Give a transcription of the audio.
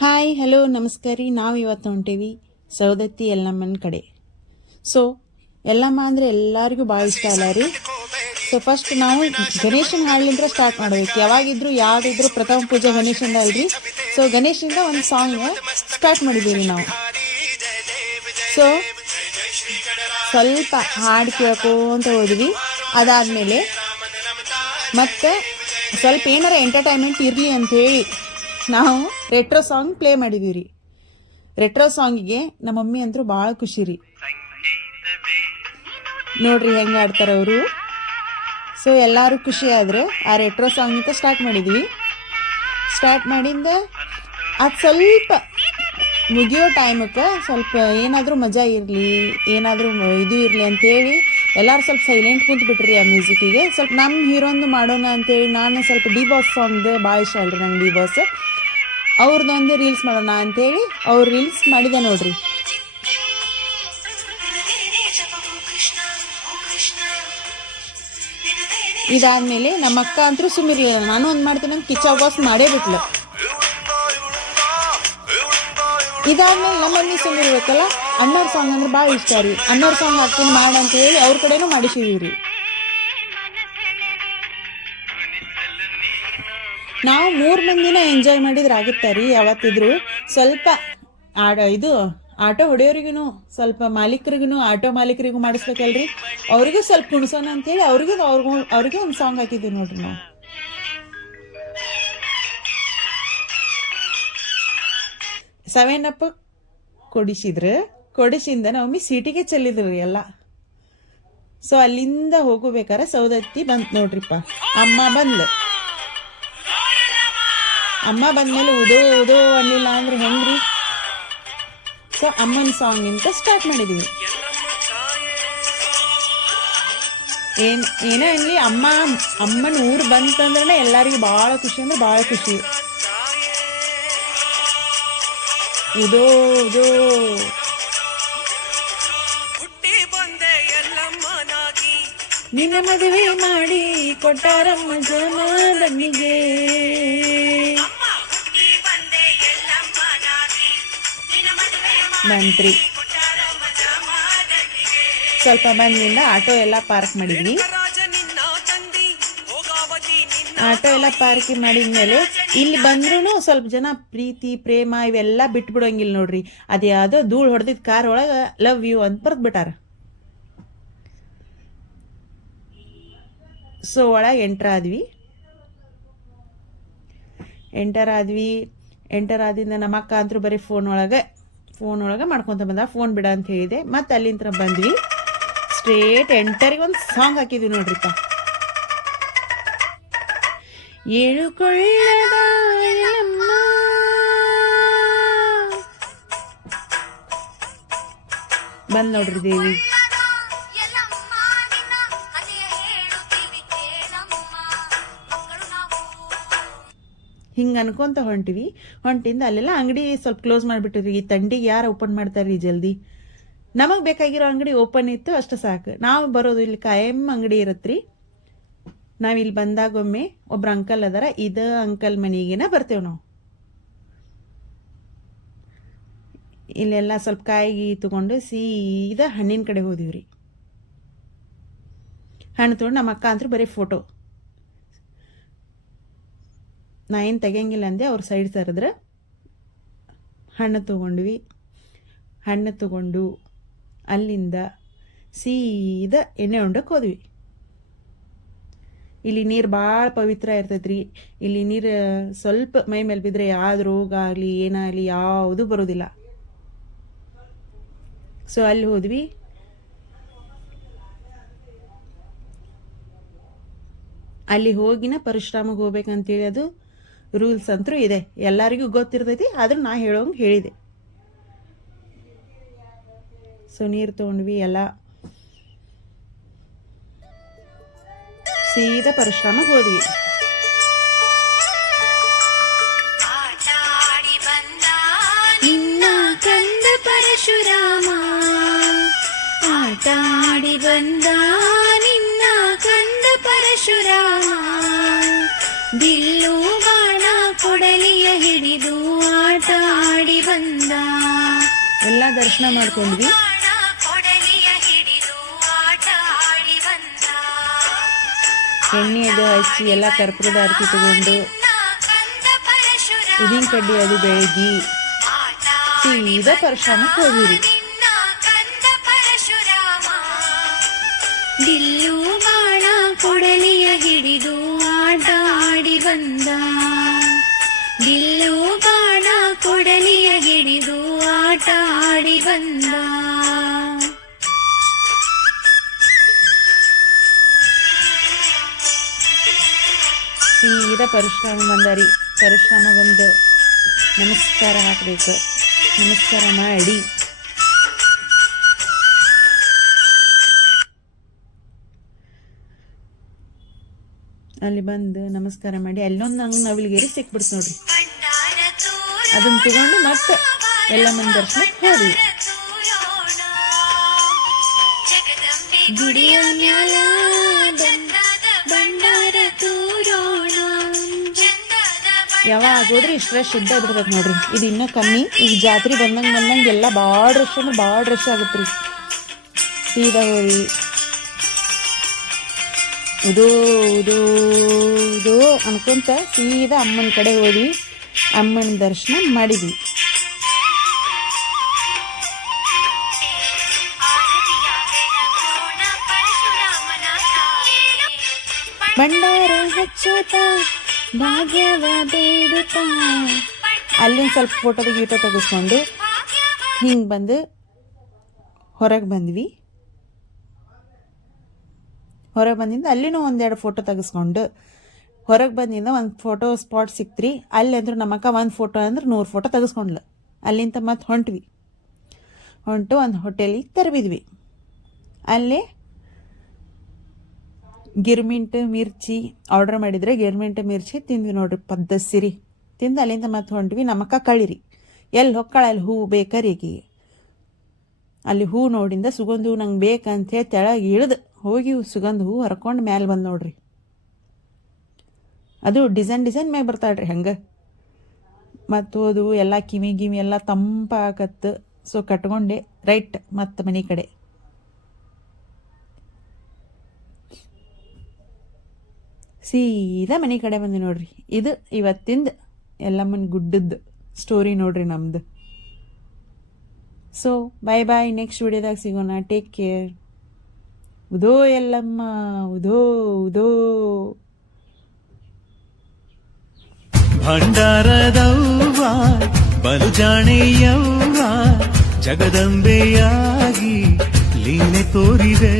Hi hello ನಮಸ್ಕಾರ ರೀ. ನಾವು ಇವತ್ತು ಹೊಂಟೇವಿ ಸೌದತ್ತಿ ಎಲ್ಲಮ್ಮನ ಕಡೆ. ಸೊ ಎಲ್ಲಮ್ಮ ಅಂದರೆ ಎಲ್ಲರಿಗೂ ಭಾಳ ಇಷ್ಟ ಅಲ್ಲ ರೀ. ಸೊ ಫಸ್ಟ್ ನಾವು ಗಣೇಶನ ಹಾಡ್ಲಿಂದ ಸ್ಟಾರ್ಟ್ ಮಾಡಬೇಕು. ಯಾವಾಗಿದ್ರು ಯಾವುದಿದ್ರು ಪ್ರಥಮ ಪೂಜೆ ಗಣೇಶಂದ ಅಲ್ರಿ. ಸೊ ಗಣೇಶನಿಂದ ಒಂದು ಸಾಂಗ್ ಸ್ಟಾರ್ಟ್ ಮಾಡಿದ್ದೀವಿ ನಾವು. ಸೊ ಸ್ವಲ್ಪ ಹಾಡು ಕೇಳ್ಕೊಂತ ಹೋದ್ವಿ. ಅದಾದಮೇಲೆ ಮತ್ತೆ ಸ್ವಲ್ಪ ಏನಾರ ಎಂಟರ್ಟೈನ್ಮೆಂಟ್ ಇರಲಿ ಅಂಥೇಳಿ ನಾವು ರೆಟ್ರೋ ಸಾಂಗ್ ಪ್ಲೇ ಮಾಡಿದೀವಿ ರೀ. ರೆಟ್ರೋ ಸಾಂಗಿಗೆ ನಮ್ಮ ಮಮ್ಮಿ ಅಂತೂ ಭಾಳ ಖುಷಿ ರೀ. ನೋಡ್ರಿ ಹೆಂಗೆ ಆಡ್ತಾರೆ ಅವರು. ಸೊ ಎಲ್ಲರೂ ಖುಷಿ ಆದ್ರೆ ಆ ರೆಟ್ರೋ ಸಾಂಗ್ ಅಂತ ಸ್ಟಾರ್ಟ್ ಮಾಡಿದ್ವಿ. ಸ್ಟಾರ್ಟ್ ಮಾಡಿಂದ ಅದು ಸ್ವಲ್ಪ ಮುಗಿಯೋ ಟೈಮಕ್ಕೆ ಸ್ವಲ್ಪ ಏನಾದರೂ ಮಜಾ ಇರಲಿ, ಏನಾದರೂ ಇದು ಇರಲಿ ಅಂತೇಳಿ ಎಲ್ಲರೂ ಸ್ವಲ್ಪ ಸೈಲೆಂಟ್ ಕುಂತು ಬಿಟ್ರಿ ಆ ಮ್ಯೂಸಿಕ್ಕಿಗೆ. ಸ್ವಲ್ಪ ನಮ್ಮ ಹೀರೋಂದು ಮಾಡೋಣ ಅಂತೇಳಿ ನಾನು ಸ್ವಲ್ಪ ಡಿ ಬಾಸ್ ಸಾಂಗ್ದು ಭಾಳ ಇಷ್ಟ ಅಲ್ರಿ ನಂಗೆ. ಡಿ ಬಾಸ್ ಅವ್ರದ್ದೊಂದು ರೀಲ್ಸ್ ಮಾಡೋಣ ಅಂತೇಳಿ ಅವ್ರು ರೀಲ್ಸ್ ಮಾಡಿದೆ ನೋಡ್ರಿ. ಇದಾದ್ಮೇಲೆ ನಮ್ಮ ಅಕ್ಕ ಅಂತೂ ಸುಮ್ಮಿರ್ಲಿಲ್ಲ, ನಾನು ಒಂದು ಮಾಡ್ತೀನಿ ಅಂತ ಕಿಚ್ಚ ಬಾಸ್ ಮಾಡೇ ಬಿಟ್ಲು. ಇದಾದ್ಮೇಲೆ ನಮ್ಮ ಮಮ್ಮಿ ಸುಮ್ಮಿರ್ಬೇಕಲ್ಲ, ಅಣ್ಣವ್ರ ಸಾಂಗ್ ಅಂದ್ರೆ ಭಾಳ ಇಷ್ಟ ರೀ. ಅಣ್ಣವ್ರ ಸಾಂಗ್ ಹಾಕ್ತೀನಿ ಮಾಡ ಅಂತ ಹೇಳಿ ಅವ್ರ ಕಡೆನೂ ಮಾಡಿಸಿದೀವಿ ರೀ. ನಾವು 3 ಮಂದಿನ ಎಂಜಾಯ್ ಮಾಡಿದ್ರೆ ಆಗುತ್ತೆ ರೀ. ಯಾವತ್ತಿದ್ರು ಸ್ವಲ್ಪ ಇದು ಆಟೋ ಹೊಡೆಯೋರಿಗೂ ಸ್ವಲ್ಪ ಮಾಲೀಕರಿಗೂ ಆಟೋ ಮಾಲೀಕರಿಗೂ ಮಾಡಿಸ್ಬೇಕಲ್ರಿ. ಅವ್ರಿಗೂ ಸ್ವಲ್ಪ ಕುಣಿಸೋಣ ಅಂತೇಳಿ ಅವ್ರಿಗೆ ಒಂದು ಸಾಂಗ್ ಹಾಕಿದ್ದೀವಿ ನೋಡ್ರಿ ನಾವು. ಸೆವೆನ್ ಅಪ್ ಕೊಡಿಸಿಂದ ನಾವು ಸೀಟಿಗೆ ಚೆಲ್ಲಿದ್ರಿ ಎಲ್ಲ. ಸೊ ಅಲ್ಲಿಂದ ಹೋಗಬೇಕಾರೆ ಸೌದತ್ತಿ ಬಂತು ನೋಡ್ರಿಪ್ಪ. ಅಮ್ಮ ಬಂದ್ಮೇಲೆ ಉದೋ ಅನ್ನಲಿಲ್ಲ ಅಂದ್ರೆ ಹೆಂಗ್ರಿ. ಸೊ ಅಮ್ಮನ ಸಾಂಗ್ ಅಂತ ಸ್ಟಾರ್ಟ್ ಮಾಡಿದೀವಿ. ಏನೇ ಅನ್ಲಿ ಅಮ್ಮನ ಊರು ಬಂತಂದ್ರೆ ಎಲ್ಲರಿಗೂ ಭಾಳ ಖುಷಿ ಅಂದ್ರೆ ಭಾಳ ಖುಷಿ. ಉದೋ ನಿನ್ನ ಮದುವೆ ಮಾಡಿ ಕೊಟ್ಟಾರಮ್ಮ ಜಮದನಿಗೆ. ಮಂತ್ರಿ ಸ್ವಲ್ಪ ಬಂದಿಂದ ಆಟೋ ಎಲ್ಲ ಪಾರ್ಕ್ ಮಾಡಿದ್ವಿ. ಆಟೋ ಎಲ್ಲ ಪಾರ್ಕ್ ಮಾಡಿದ್ಮೇಲೆ ಇಲ್ಲಿ ಬಂದ್ರೂ ಸ್ವಲ್ಪ ಜನ ಪ್ರೀತಿ ಪ್ರೇಮ ಇವೆಲ್ಲ ಬಿಟ್ಬಿಡೋಂಗಿಲ್ಲ ನೋಡ್ರಿ. ಅದು ಯಾವುದೋ ಧೂಳು ಹೊಡೆದಿದ್ದ ಕಾರ್ ಒಳಗೆ ಲವ್ ಯು ಅಂತ ಬರ್ದ್ಬಿಟ್ಟಾರ. ಸೊ ಒಳಗೆ ಎಂಟರ್ ಆದಿಂದ ನಮ್ಮ ಅಕ್ಕ ಅಂತೂ ಬರೀ ಫೋನ್ ಒಳಗೆ ಮಾಡ್ಕೊತ ಬಂದ. ಫೋನ್ ಬಿಡ ಅಂತ ಹೇಳಿದೆ. ಮತ್ತೆ ಅಲ್ಲಿಂದ ಬಂದ್ವಿ. ಸ್ಟ್ರೇಟ್ ಎಂಟರಿಗೆ ಒಂದು ಸಾಂಗ್ ಹಾಕಿದ್ವಿ ನೋಡ್ರಿಪ್ಪ. ಏಳುಕೊಳ್ಳದ ಬಂದ್ ನೋಡ್ರಿ ದೇವಿ. ಹಿಂಗೆ ಅನ್ಕೊಂತ ಹೊಂಟಿಂದ ಅಲ್ಲೆಲ್ಲ ಅಂಗಡಿ ಸ್ವಲ್ಪ ಕ್ಲೋಸ್ ಮಾಡಿಬಿಟ್ಟಿದ್ರಿ. ಈ ತಂಡಿಗೆ ಯಾರು ಓಪನ್ ಮಾಡ್ತಾರ್ರಿ ಜಲ್ದಿ. ನಮಗೆ ಬೇಕಾಗಿರೋ ಅಂಗಡಿ ಓಪನ್ ಇತ್ತು ಅಷ್ಟು ಸಾಕು. ನಾವು ಬರೋದು ಇಲ್ಲಿ ಕಾಯಂ ಅಂಗಡಿ ಇರತ್ರಿ. ನಾವಿಲ್ಲಿ ಬಂದಾಗೊಮ್ಮೆ ಒಬ್ರು ಅಂಕಲ್ ಅದಾರ, ಇದು ಅಂಕಲ್ ಮನೆಗೇನ ಬರ್ತೇವೆ ನಾವು. ಇಲ್ಲೆಲ್ಲ ಸ್ವಲ್ಪ ಕಾಯಿಗೆ ತಗೊಂಡು ಸೀದಾ ಹಣ್ಣಿನ ಕಡೆ ಹೋದಿವ್ರಿ. ಹಣ್ಣು ತೊಗೊಂಡು ನಮ್ಮ ಅಕ್ಕ ಅಂತೂ ಬರೀ ಫೋಟೋ. ನಾ ಏನು ತೆಗಿಯಂಗಿಲ್ಲ ಅಂದೆ. ಅವ್ರು ಸೈಡ್ ಸರಿದ್ರೆ ಹಣ್ಣು ತಗೊಂಡು ಅಲ್ಲಿಂದ ಸೀದಾ ಎಣ್ಣೆ ಹೊಂಡಕ್ಕೆ ಹೋದ್ವಿ. ಇಲ್ಲಿ ನೀರು ಭಾಳ ಪವಿತ್ರ ಇರ್ತೈತ್ರಿ. ಇಲ್ಲಿ ನೀರು ಸ್ವಲ್ಪ ಮೈ ಮೇಲೆ ಬಿದ್ದರೆ ಯಾವ್ದು ರೋಗ ಆಗಲಿ ಏನಾಗಲಿ ಯಾವುದೂ ಬರೋದಿಲ್ಲ. ಸೊ ಅಲ್ಲಿ ಹೋದ್ವಿ. ಅಲ್ಲಿ ಹೋಗಿನ ಪರಶುರಾಮಗೆ ಹೋಗ್ಬೇಕಂತೇಳಿ ಅದು ರೂಲ್ಸ್ ಅಂತೂ ಇದೆ, ಎಲ್ಲರಿಗೂ ಗೊತ್ತಿರ್ತೈತಿ. ಆದ್ರೂ ನಾ ಹೇಳೋಂಗೆ ಹೇಳಿದೆ. ಸೊ ನೀರು ತೊಗೊಂಡ್ವಿ. ಎಲ್ಲ ಸೀದಾ ಪರಶುರಾಮಕ್ಕೆ ಹೋದ್ವಿ. ನಿನ್ನ ಕಂದ ಪರಶುರಾಮ ಆಟಾಡಿ ಬಂದ, ನಿನ್ನ ಕಂದ ಪರಶುರಾಮ ಬಿಲ್ಲು ಬಾಣ ಕೊಡಲಿಯ ಹಿಡಿದು ಆಟ ಎಲ್ಲ ದರ್ಶನ ಮಾಡ್ಕೊಂಡ್ವಿ. ಎಣ್ಣೆ ಅದು ಹಚ್ಚಿ ಎಲ್ಲ ಕರ್ಪೂರದ ಆರತಿ ತಗೊಂಡು ಉದಿನ ಕಡ್ಡಿ ಅದು ಬೆಳಗಿ ಸೀದಾ ಪರಶುರಾಮಕ್ಕೆ ಹೋಗಿರಿ. ಬಿಲ್ಲು ಬಾಣ ಕೊಡಲಿಯ ಹಿಡಿದು ಆಟ ಆಡಿ ಬಂದ. ಬಿಲ್ಲು ಬಾಣ ಕೊಡಲಿಯ ಹಿಡಿದು ಆಟ ಆಡಿ ಬಂದ. ಸೀದಾ ಪರಶುರಾಮ ಬಂದಾರಿ. ಪರಶುರಾಮ ಬಂದು ನಮಸ್ಕಾರ ಹಾಕ್ಬೇಕು. ನಮಸ್ಕಾರ ಮಾಡಿ ಅಲ್ಲಿ ಬಂದು ನಮಸ್ಕಾರ ಮಾಡಿ ಅಲ್ಲೊಂದು ನಂಗೆ ನವಿಲಿಗೇರಿ ಸಿಕ್ಬಿಡ್ತು ನೋಡ್ರಿ. ಅದನ್ನ ತಗೊಂಡು ಮತ್ತೆ ಎಲ್ಲ ಮಂದಿ ದರ್ಶನಕ್ಕೆ ಹೋದ್ವಿ. ಗುಡಿಯ ಮ್ಯಾಲ ಬಂಡಾರ ತೂರೋಣ. ಯಾವಾಗ ಹೋದ್ರಿ ಇಷ್ಟ ರಶ್ ಇದ್ದ ಬಿಡ್ಬೇಕು ನೋಡ್ರಿ. ಇದು ಇನ್ನೂ ಕಮ್ಮಿ. ಈಗ ಜಾತ್ರೆ ಬಂದಂಗೆ ಎಲ್ಲ ಭಾಳ ರಶ್ ಅಂದ್ರೆ ಭಾಳ ರಶ್ ಆಗುತ್ತೆ ರೀ. ಸೀದಾ ಹೋಗಿ ಉದೋ ಉದೋ ಉದೋ ಅನ್ಕೊಂತ ಸೀದಾ ಅಮ್ಮನ ಕಡೆ ಹೋದ್ವಿ. ಅಮ್ಮನ ದರ್ಶನ ಮಾಡಿದ್ವಿ. ಭಂಡಾರ ಹಚ್ಚೋತ ಭಾಗ್ಯವ ಬೇಡುತ್ತ ಅಲ್ಲಿಂದ ಸ್ವಲ್ಪ ಫೋಟೋ ಗೀಟೋ ತೆಗೆಸ್ಕೊಂಡು ಹಿಂಗೆ ಬಂದು ಹೊರಗೆ ಬಂದ್ವಿ. ಹೊರಗೆ ಬಂದಿಂದ ಅಲ್ಲಿನೂ ಒಂದೆರಡು ಫೋಟೋ ತೆಗೆಸ್ಕೊಂಡು ಹೊರಗೆ ಬಂದಿಂದ ಒಂದು ಫೋಟೋ ಸ್ಪಾಟ್ ಸಿಕ್ತ್ರಿ. ಅಲ್ಲಿ ಅಂದ್ರೆ ನಮ್ಮಕ್ಕ ಒಂದು ಫೋಟೋ ಅಂದ್ರೆ 100 ಫೋಟೋ ತೆಗೆಸ್ಕೊಂಡ್ಲು. ಅಲ್ಲಿಂದ ಮತ್ತೆ ಹೊಂಟು ಒಂದು ಹೋಟೆಲಿಗೆ ತರಬಿದ್ವಿ. ಅಲ್ಲೇ ಗಿರ್ಮಿಂಟ್ ಮಿರ್ಚಿ ಆರ್ಡ್ರ್ ಮಾಡಿದರೆ ಗಿರ್ಮಿಂಟ್ ಮಿರ್ಚಿ ತಿಂದ್ವಿ ನೋಡ್ರಿ. ಸಿರಿ ತಿಂದು ಅಲ್ಲಿಂದ ಮತ್ತೆ ಹೊಂಟ್ವಿ. ನಮ್ಮಕ್ಕ ಕಳಿರಿ ಎಲ್ಲಿ ಹೊಕ್ಕಳ ಅಲ್ಲಿ ಹೂ ಬೇಕರಿಗೆ. ಅಲ್ಲಿ ಹೂ ನೋಡಿಂದ ಸುಗಂಧ ಹೂ ನಂಗೆ ಬೇಕಂತೇಳಿ ತೆಳಗೆ ಇಳಿದು ಹೋಗಿ ಸುಗಂಧ ಹೂ ಹರ್ಕೊಂಡು ಮ್ಯಾಲೆ ಬಂದು ನೋಡ್ರಿ. ಅದು ಡಿಸೈನ್ ಮ್ಯಾಗ ಬರ್ತಾಳ್ರಿ ಹಂಗೆ. ಮತ್ತು ಹೋದು ಎಲ್ಲ ಕಿವಿ ಎಲ್ಲ ತಂಪಾಕತ್ತು. ಸೊ ಕಟ್ಕೊಂಡೆ ರೈಟ್ ಮತ್ತು ಮನೆ ಕಡೆ. ಸೀದಾ ಮನೆ ಕಡೆ ಬಂದು ನೋಡ್ರಿ. ಇದು ಇವತ್ತಿಂದ ಎಲ್ಲಮ್ಮನ ಗುಡ್ಡದ ಸ್ಟೋರಿ ನೋಡ್ರಿ ನಮ್ದು. So bye. ನೆಕ್ಸ್ಟ್ ವಿಡಿಯೋದಾಗ ಸಿಗೋಣ. Take care. ಉದೋ ಎಲ್ಲಮ್ಮ ಉದೋ ಉದೋ. ಭಂಡಾರದವ್ವ ಬಲು ಜಾಣೆಯವ್ವ ಜಗದಂಬೆಯಾಗಿ ಲೀಲೆ ತೋರಿದೆ